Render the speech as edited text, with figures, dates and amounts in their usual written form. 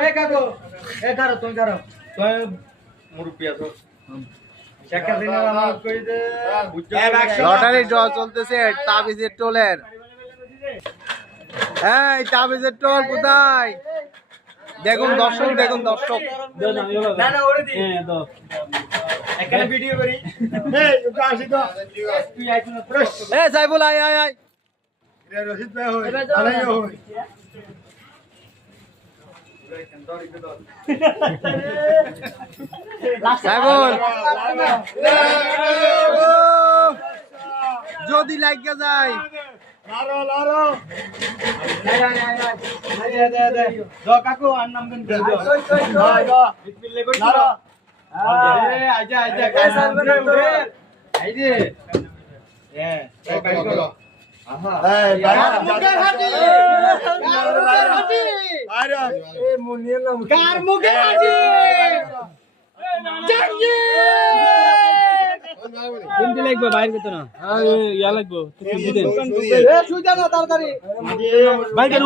এ কাকু এ কারো তুমি কারো তুমি মুরব্বি আছো শেখার দিনে আমার কই দে লটারি ড্র চলতেছে তাবিজের টোলের। এই তাবিজের টোল কোথায়? দেখুন দর্শক, দেখুন দর্শক। না না ওরে দি হ্যাঁ দাও এখানে ভিডিও করি এই ওটা আসি তো তুই আইছ না এ সাইফুল আয় আয় আয়। রে রশিদ ভাই হই ভালোই হই সাইফুল যদি লাগিয়ে যায় লারো লারো নাই নাই নাই নাই দে দে দো কাকু আর নাম দেন দে দো দো বিসমিল্লাহ কই লারো এ আজা আজা কাই সামনে উঠে এই যে এই বাইক করো আহা এই মুখের হাজি মুখের হাজি আরে এ মুনির নাম কার মুখের হাজি জাঙ্গি তিনটে লাগবে বাইরে যেতে না ইয়া লাগবে এ সুই দাও তাড়াতাড়ি বাইরে কেন